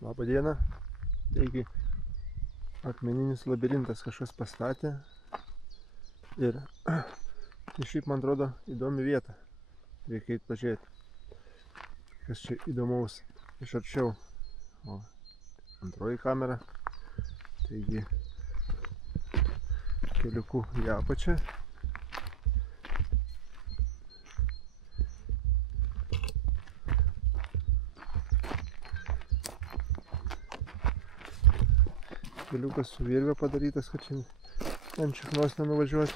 Labą dieną. Taigi, akmeninis labirintas kažkas pastatė ir šiaip man atrodo įdomi vieta. Reikia eit pažiūrėti, kas čia įdomaus iš arčiau. O antroji kamera. Taigi, keliuku į apačią. Keliukas su virve padarytas, kad čia ant šiknos nenuvažiuoti.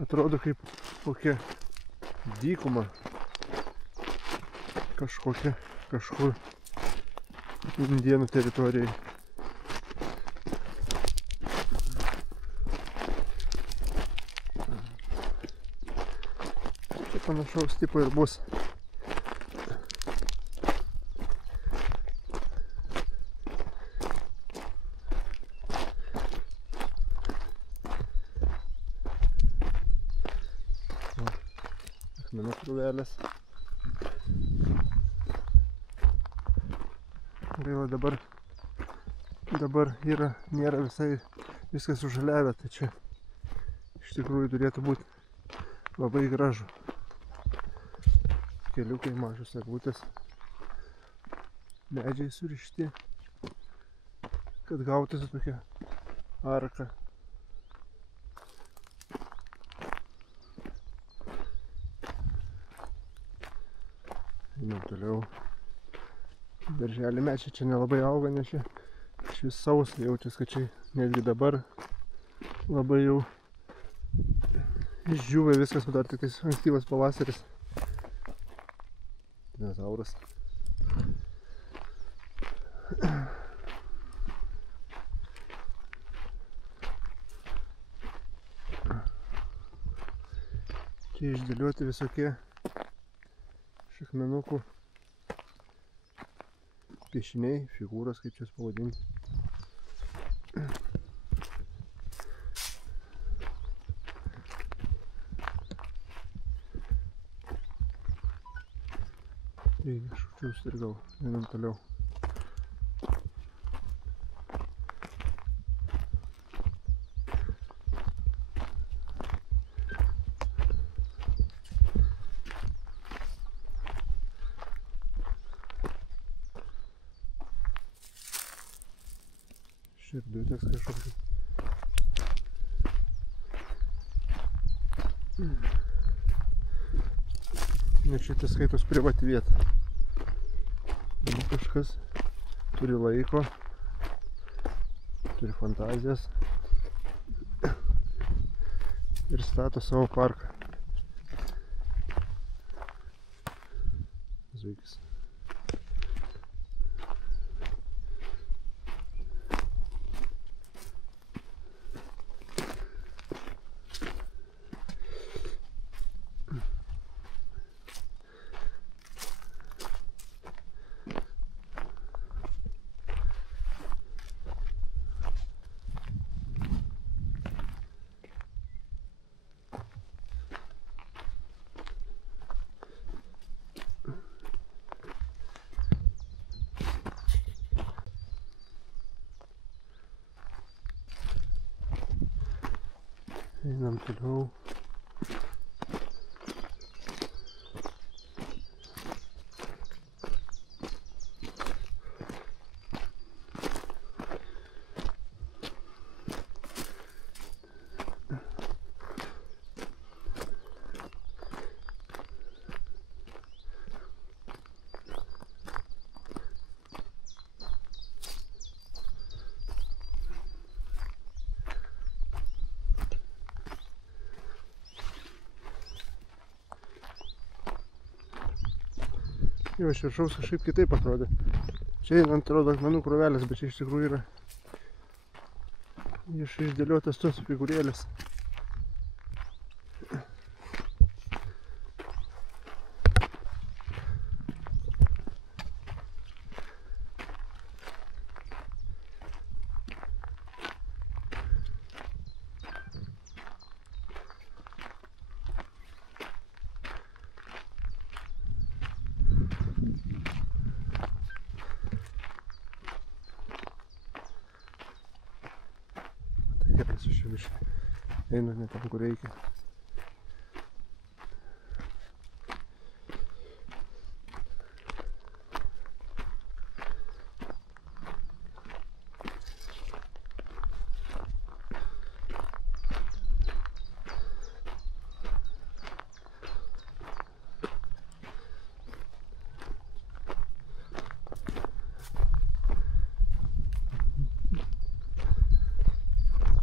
Atrodo kaip kokia dykuma. Kažkur indėnų teritorijai. Panašaus tipo ir bus. Akmenų krūvelės. Gaila dabar nėra visai viskas sužaliavę, tai čia iš tikrųjų turėtų būti labai gražu. Keliukai mažos eglutės, medžiai surišti, kad gautųsi tokia arka. Einam toliau. Darželį medžiai čia nelabai auga, nes čia išvis sausa, jaučiasi, kad čia netgi dabar labai jau išdžiūvė viskas, o dar tik ankstyvas pavasaris. Dinozauras. Čia išdėlioti visokie iš akmenukų piešiniai, figūros, kaip čia pavadinti. Aš čia užstrigau, einam toliau. Širdutės kažkokios. Nes šitas skaitos privati vieta. Kažkas turi laiko, turi fantazijas ir stato savo parką. Zuikis. Einam toliau. Jau iš viršaus kažkaip kitaip atrodė. Čia einant atrodo akmenų krūvelės, bet čia iš tikrųjų yra išdėliotas tos figūrėlės. nes aš jau einu ne ten, kur reikia.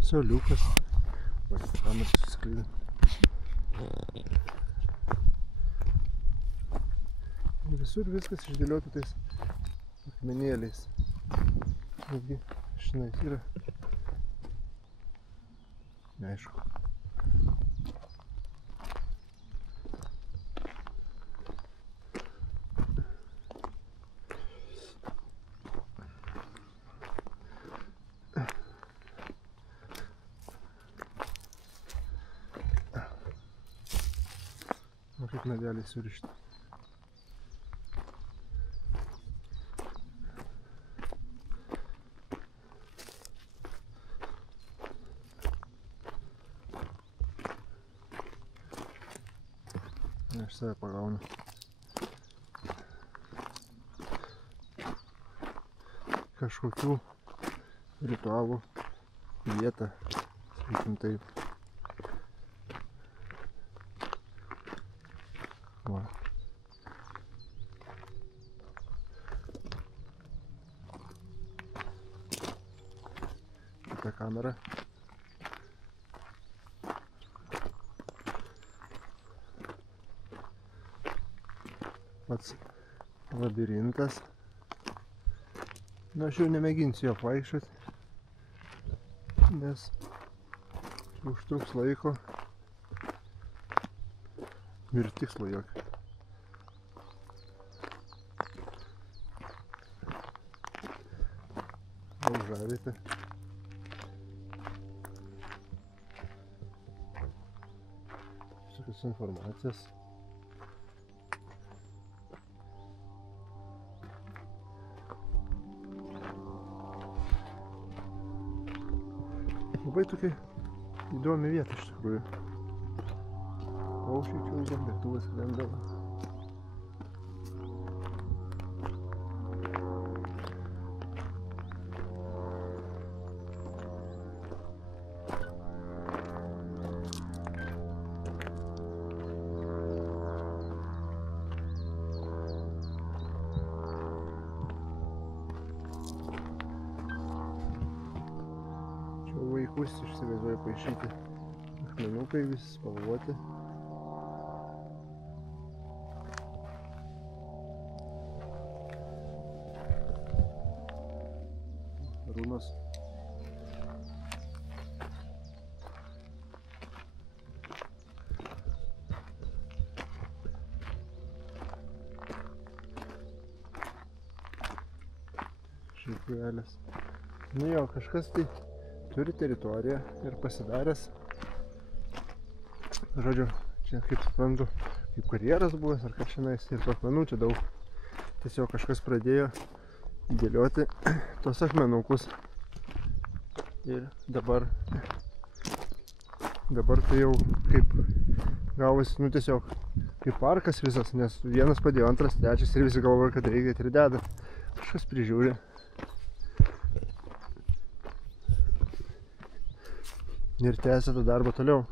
Soliukas. Kameras susiskleidė. Visur viskas išdėliota tais akmenėliais. Netgi šnais yra. Neaišku. Kaip medeliai surišti. Aš save pagaunu. Kažkokių ritualų vietą, sakykim taip. Va. Kita kamera. Pats labirintas. Nu, aš jau nemėginsiu jo vaikščioti, nes užtruks laiko ir tikslo jokio. Laužavietė. Visokios informacijas. Labai tokia įdomi vieta iš tikrųjų. Paukščiai čiulba, lėktuvas skrendavo. Čia vaikus išsivaizduoja paišyti. Akmenukai visi spalvoti. Runos. Šiaipėlės. Nu jo, kažkas tai turi teritoriją ir pasidaręs. Žodžiu, čia kaip suprantu, kaip karjeras buvęs ar kažinais ir akmenų čia daug. Tiesiog kažkas pradėjo dėlioti tos akmenukus ir dabar tai jau kaip gavosi, nu tiesiog kaip parkas visas, nes vienas padėjo, antras, trečias ir visi galvoja, kad reikia ir deda. Kažkas prižiūri. Ir tęsia tą darbą toliau.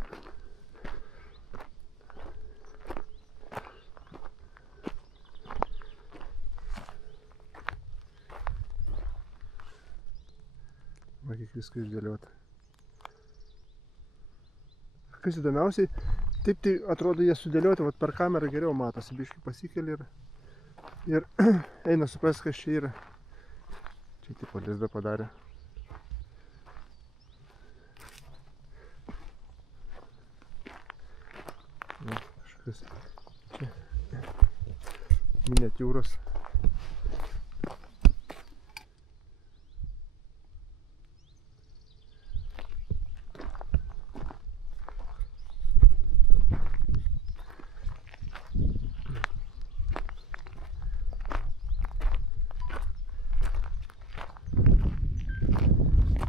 Va, kiek viską išdėliota. Kas įdomiausiai, taip tai atrodo jie sudėlioti, vat per kamerą geriau matosi, biškį pasikeli ir eina suprast, kas čia yra. Čia tipo lizdą padarė. Kažkas čia miniatiūros.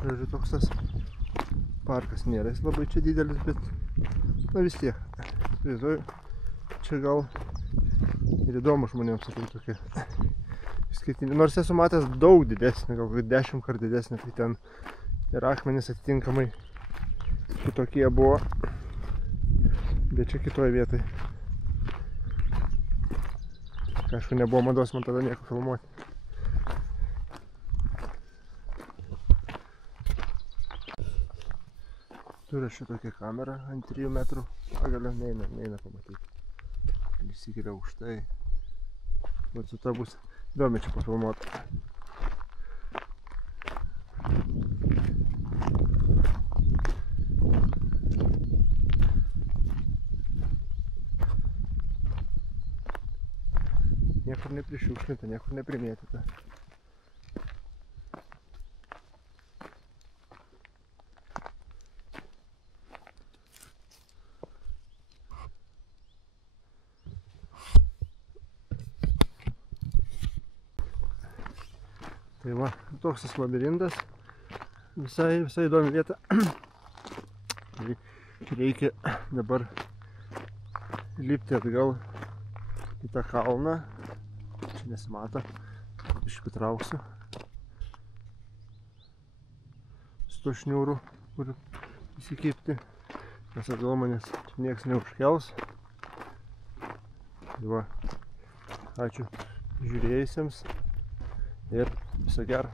Žodžiu, toks tas Parkas nėra jis labai čia didelis, bet na vis tiek. Įsivaizduoju, čia gal ir įdomu žmonėms sakyti tokie išskirtiniai. Nors esu matęs daug didesnį, gal 10 kart didesnį, tai ten ir akmenys atitinkamai kitokie buvo, bet čia kitoje vietoje. Aišku, nebuvo mados man tada nieko filmuoti. Turiu šitokią kamerą ant 3 metrų pagalio, neina pamatyti. Įsikelia aukštai. Bet su ta bus įdomi čia pafilmuota. Niekur neprišiukšlinta, niekur neprimėtyta. Tai va, toks tas labirintas. Visai įdomi vieta. Reikia dabar lipti atgal į tą kalną. Čia nesimato. Biškį trauksiu. Su to šniūru, kur įsikipti. Nes atgal manęs nieks neužkels. Tai va, ačiū žiūrėjusiems. Ir viso gero.